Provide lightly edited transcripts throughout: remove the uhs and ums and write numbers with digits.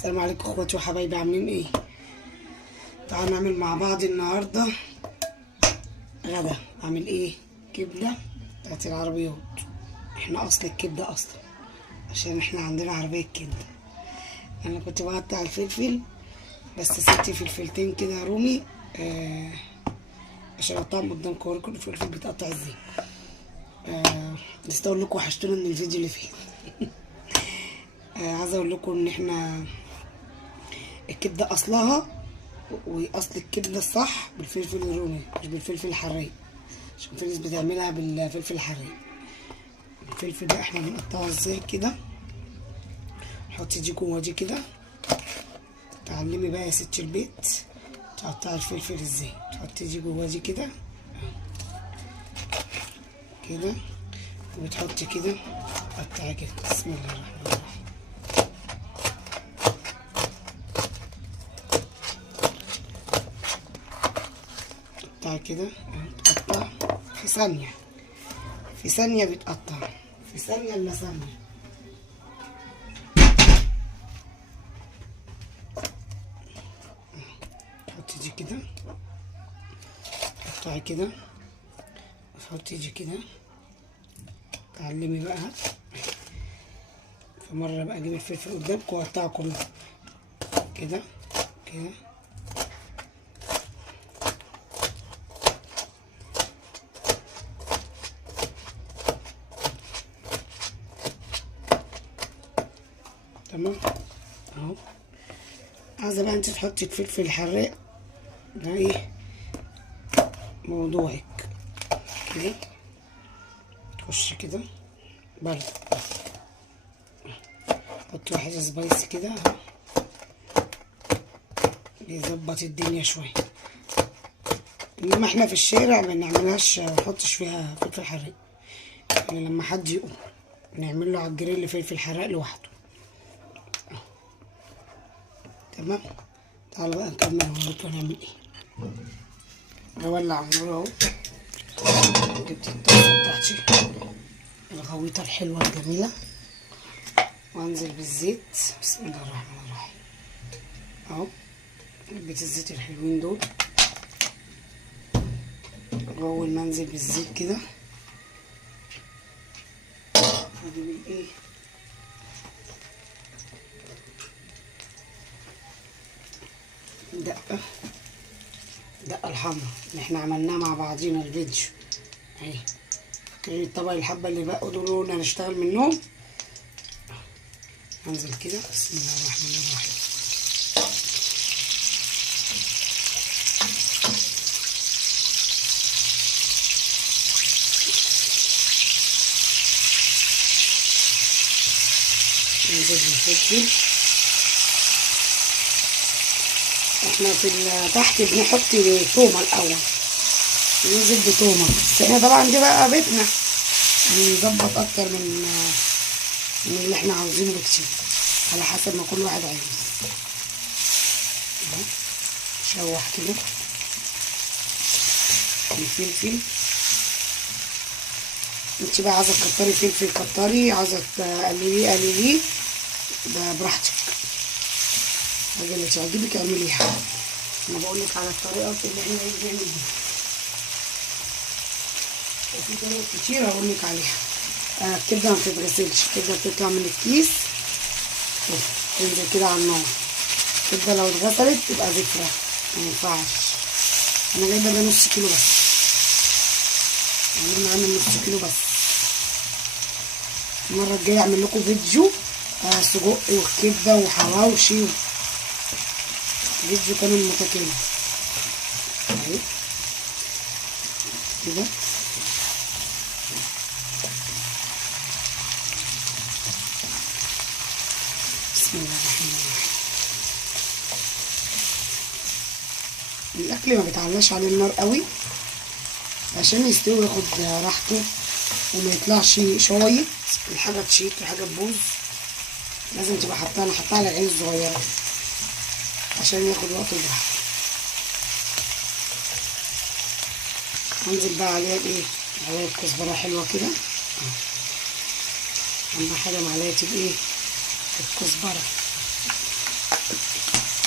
السلام عليكم اخواتي وحبايبي، عاملين ايه؟ تعالوا نعمل مع بعض النهارده غدا. اعمل ايه؟ كبده بتاعت العربيات. احنا اصل الكبده اصلا عشان احنا عندنا عربيه كبده. انا كنت بقطع الفلفل بس سبت فلفلتين كده رومي عشان اقطعهم قدامكم اوريكم الفلفل بيتقطع ازاي. نسيت اقول لكم وحشتونا من الفيديو اللي فات. عايزه اقول لكم ان احنا الكبده اصلها واصل الكبده الصح بالفلفل الرومي مش بالفلفل الحراق، عشان في ناس بتعملها بالفلفل الحراق. الفلفل ده احنا بنقطعه ازاي كده، نحط دي جوه دي كده. تعلمي بقى يا ست البيت تقطعي الفلفل ازاي، تحطي دي جوه دي كده كده، وبتحطي كده قطعي كده. بسم الله الرحمن الرحيم. قطعي كده، تقطع في ثانية، في ثانية بيتقطع، في ثانية إلا ثانية. تحطي دي كده، تقطعي كده، وتحطي دي كده. تعلمي بقى في مرة بقى اجيب الفلفل قدامكم واقطعه كله كده كده. تمام اهو. عايزة بقى انت تحطي الفلفل الحراق ده ايه موضوعك كده. تخش كده برد، حطي واحد سبايسي كده اهو بيظبط الدنيا شوية. انما احنا في الشارع ما بنعملهاش، ما نحطش فيها فلفل حراق. يعني لما حد يقوم نعمل له على الجريل فلفل حراق لوحده. تمام. تعالوا بقى نكمل ونوريكم هنعمل ايه. اولع النار اهو. جبت الطاسه بتاعتي الغويطه الحلوه الجميله، وانزل بالزيت. بسم الله الرحمن الرحيم اهو. حبيت الزيت الحلوين دول، واول ما انزل بالزيت كده اجيب الايه دقه الحمرا اللي احنا عملناها مع بعضينا الفيديو اهي. فاكرين الطبق الحبه اللي بقوا دول قلنا هنشتغل منهم. انزل كده. بسم الله الرحمن الرحيم. ننزل بالفلفل. احنا في تحت بنحط تومه الاول، ننزل بتومه، بس احنا طبعا دي بقى بيتنا نظبط اكتر من اللي احنا عاوزينه بكتير على حسب ما كل واحد عايز. شوح كده الفلفل. انت بقى عايزه تكتري فلفل كتري، عايزه تقلليه قلليه، ده براحتك. الحاجه اللي تعجبك اعمليها. انا بقول لك على الطريقه اللي احنا بنعمل بيها، وفي طرق كتير هقول لك عليها. الكبده ما بتتغسلش، الكبده بتطلع من الكيس تنزل كده على النار. الكبده لو اتغسلت تبقى ذكرى، ما ينفعش. انا جايبه ده نص كيلو بس، يعني انا عامل نص كيلو بس. المره الجايه اعمل لكم فيديو سجق والكبده وحواوشي، فيديو كامل متكامل اهي كده. بسم الله الرحمن الرحيم. الاكل ما بيتعلاش عليه النار قوي عشان يستوي وياخد راحته وما يطلعش شوايط، الحاجه تشيط والحاجه تبوظ. لازم تبقى حاطاها، انا حاطاها على العين الصغيره عشان ياخد وقته براحته. هنزل بقى عليها الايه، معلقه كزبره حلوه كده، اهم حاجه معلقه الايه الكزبره.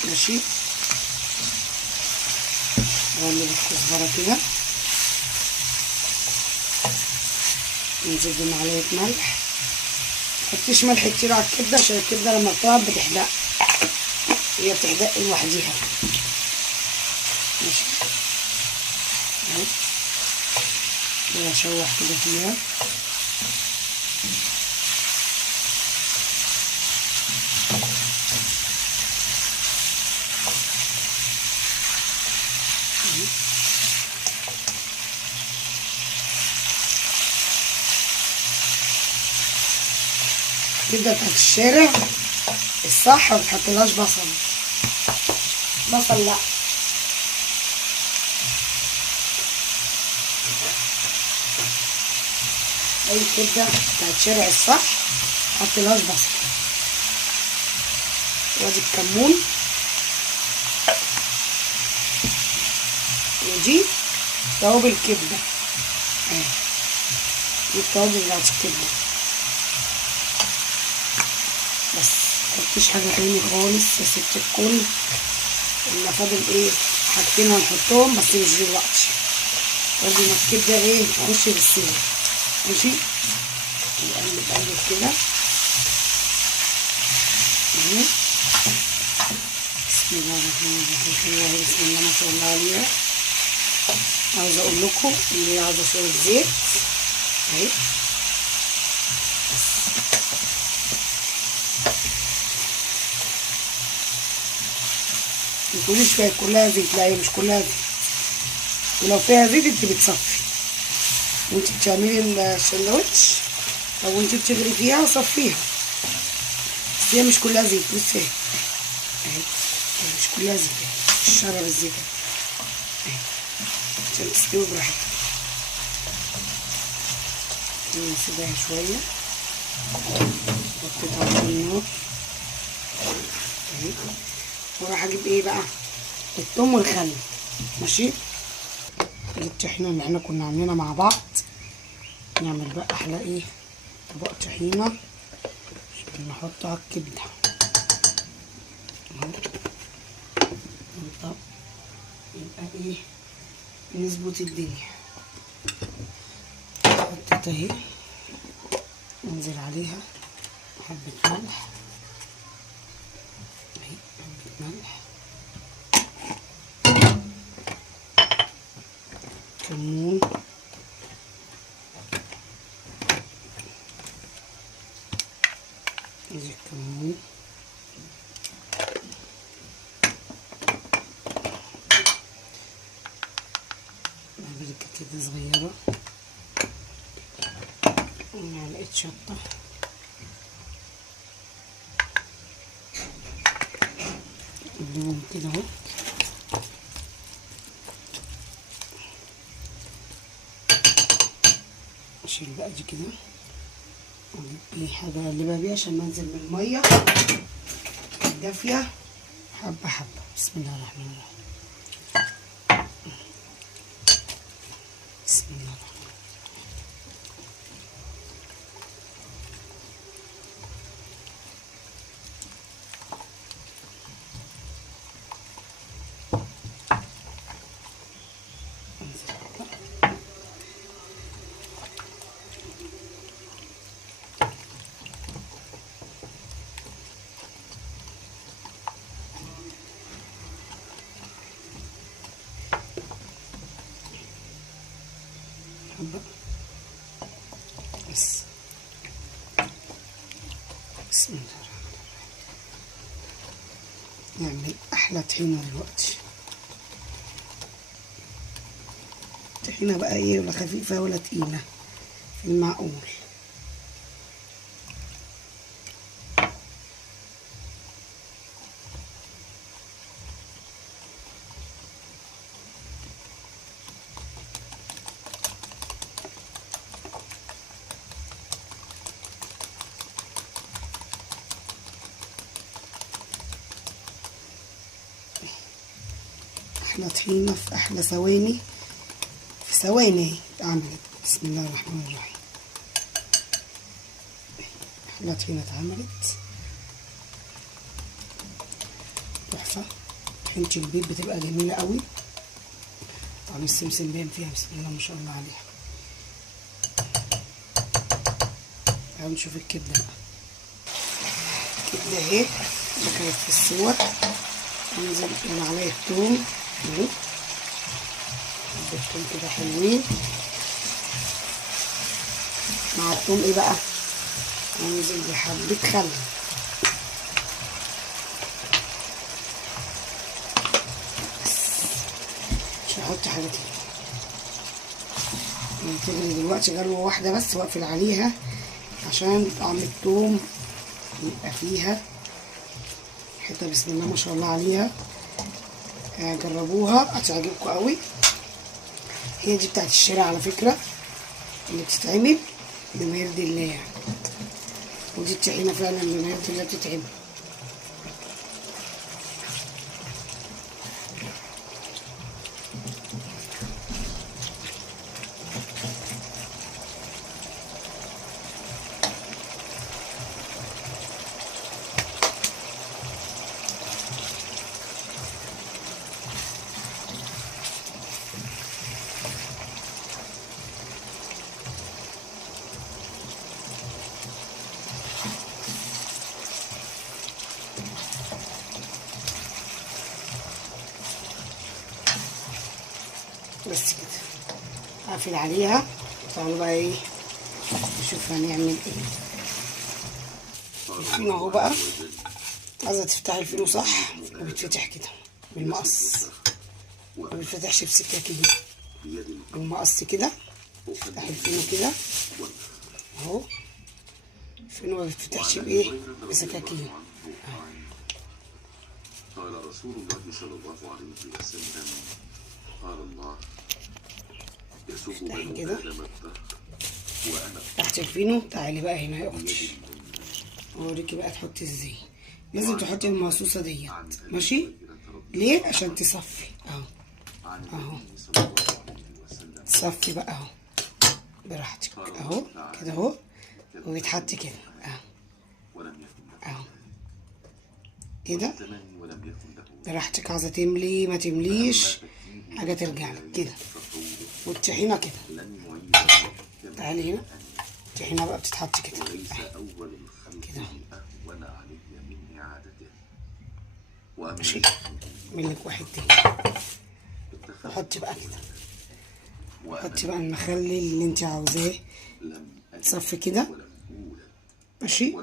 ماشي. نعمل الكزبرة كده، ننزل بمعلقة ملح. متحطيش ملح كتير على الكبدة عشان الكبدة لما بتقعد بتحدق، هي بتحدق لوحديها. ماشي اهي كده، اشوح كده فيها. الكبده بتاعت الشارع الصح ما بتحطلهاش بصل، بصل لا. اي كبده بتاعت الشارع الصح ما بتحطلهاش بصل. وادي الكمون، ودي توابل الكبده اهي، دي التوابل بتاعت الكبده بس. مفيش حاجه تاني خالص يا ست الكل. الا فاضل ايه؟ حاجتين هنحطهم بس مش دلوقتي، برضه ما الكبده ايه تخش بالسوا. ماشي، نقلب قلب كده اهي. بسم الله الرحمن الرحيم. بسم الله ما شاء الله عليها. عاوزه اقول لكم اللي عاوزه شويه زيت اهي بس. متقوليش فيها كلها زيت، لا هي مش كلها زيت، ولو فيها زيت انت بتصفي وانت بتعملي السندوتش او انت بتغلي فيها صفيها، بس هي مش كلها زيت. بصي اهي مش كلها زيت، مش شرب الزيت اهي عشان تستوي براحتها. نسيبها شويه، حطيتها على النار اهي. وراح اجيب ايه بقى؟ الثوم والخل. ماشي، الطحينه اللي احنا كنا عاملينها مع بعض، نعمل بقى احلى ايه طبق طحينه عشان نحطها على الكبده اهو. طب يبقى ايه نظبط الدنيا. حطيت اهي، انزل عليها حبه ملح اهي، حبه ملح، كمون، ادي الكمون، معلقة كده صغيرة، ومعلقة شطة، نقلبهم كده اهو. اشيل بقى دي كده واجيب ايه حاجة اقلبها بيها عشان منزل من المية الدافية حبة حبة. بسم الله الرحمن الرحيم. بسم الله الرحمن الرحيم. بس بسم الله الرحمن الرحيم. نعمل احلى طحينه دلوقتي. طحينه بقى ايه، ولا خفيفه ولا تقيله، في المعقول. احلى طحينه في احلى ثواني، في ثواني اتعملت. بسم الله الرحمن الرحيم. احلى طحينه اتعملت. تحفه. طحينه البيت بتبقى جميله قوي. طعم السمسم باين فيها، بسم الله ما شاء الله عليها. تعالوا نشوف الكبده بقى. الكبده اهي دخلت في السوا. انزل بمعلقه توم اهو، التوم كده حلوين. مع التوم ايه بقى؟ انزل بحبه خل. مش هحط حاجه تاني. تغلي دلوقتي غلوه واحده بس، واقفل عليها عشان طعم التوم يبقى فيها حته. بسم الله ما شاء الله عليها. جربوها هتعجبكم قوي. هي دي بتاعت الشارع على فكره، اللي بتتعمل بما يرضي الله يعني. ودي الطحينه فعلا بما يرضي الله بتتعمل. بس كده هقفل عليها. تعالوا بقى ايه نشوف هنعمل ايه. الفينو اهو بقى. عايزه تفتحي الفينو صح، وبيتفتح كده بالمقص، ما بيتفتحش بسكاكين. بالمقص كده افتحي الفينو كده اهو. الفينو ما بيتفتحش بايه؟ بسكاكين. قال رسول الله صلى الله عليه وسلم قال الله يسوق بنو آدم الدهر وأنا تحت الفينو. تعالي بقى هنا يا اختي اوريكي بقى تحطي ازاي. لازم تحطي المصوصه ديت ماشي. ليه؟ عشان تصفي اهو. اهو تصفي بقى اهو براحتك اهو كده اهو. وبيتحط كده اهو اهو كده براحتك. عايزه تملي ما تمليش حاجه ترجع لك كده. والطحينه كده. تعالي هنا. الطحينه بقى بتتحط كده كده ماشي. اعمل لك واحد تاني. وحطي بقى كده. حطي بقى المخلل اللي انت عاوزاه. تصفي كده ماشي.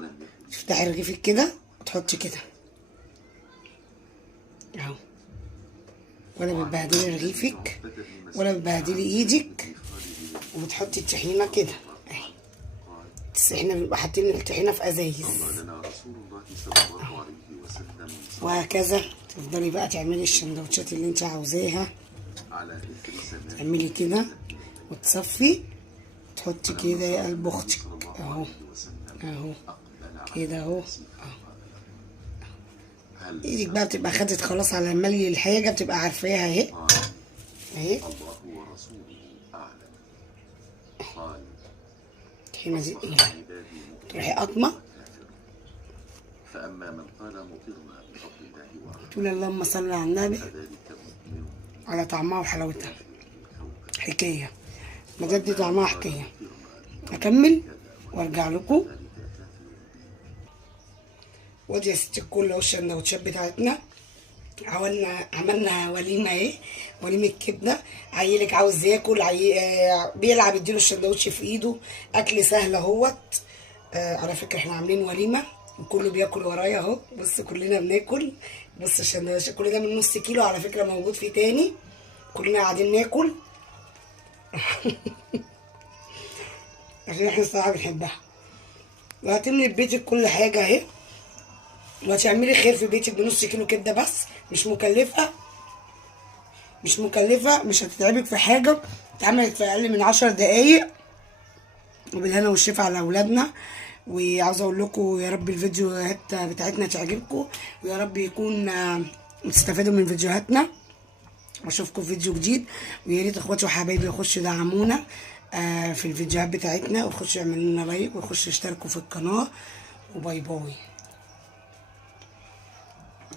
تفتحي رغيفك كده وتحطي كده اهو. ولا بتبهدلي رغيفك ولا بتبهدلي ايدك. وبتحطي الطحينه كده اهي. بس احنا بنبقى حاطين الطحينه في ازايز وهكذا. تفضلي بقى تعملي الشندوتشات اللي انت عاوزاها. تعملي كده وتصفي. تحطي كده يا قلب اختك اهو اهو كده اهو. ايدك بقى بتبقى خدت خلاص على ملي الحاجه، بتبقى عارفاها اهي اهي. الطحينه دي ايه؟ تروحي قطمه. فأما من قال مطرنا بفضل الله تقول اللهم صل على النبي على طعمها وحلاوتها. حكايه بجد دي طعمها حكايه. اكمل وارجع لكم. ودي يا ستي الكل اهو السندوتشات بتاعتنا. عملنا وليمه اهي، وليمه كبده. عيلك عاوز ياكل بيلعب اديله السندوتش في ايده. اكل سهل اهوت. على فكره احنا عاملين وليمه وكله بياكل ورايا اهو. بص كلنا بناكل. بص السندوتش كل ده من نص كيلو على فكره، موجود فيه تاني. كلنا قاعدين ناكل عشان احنا الصراحه بنحبها. وهتملي في بيتك كل حاجه اهي. وهتعملي خير في بيتك بنص كيلو كبده بس. مش مكلفه مش هتتعبك في حاجه. اتعملت في اقل من 10 دقايق. وبالهنا والشفا على اولادنا. وعاوزه اقول لكم يا رب الفيديوهات بتاعتنا تعجبكم، ويا رب يكون تستفادوا من فيديوهاتنا. واشوفكم في فيديو جديد. ويا ريت اخواتي وحبايبي يخشوا دعمونا في الفيديوهات بتاعتنا، ويخشوا يعملوا لنا لايك، ويخشوا يشتركوا في القناه. وباي باي.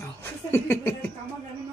اهو.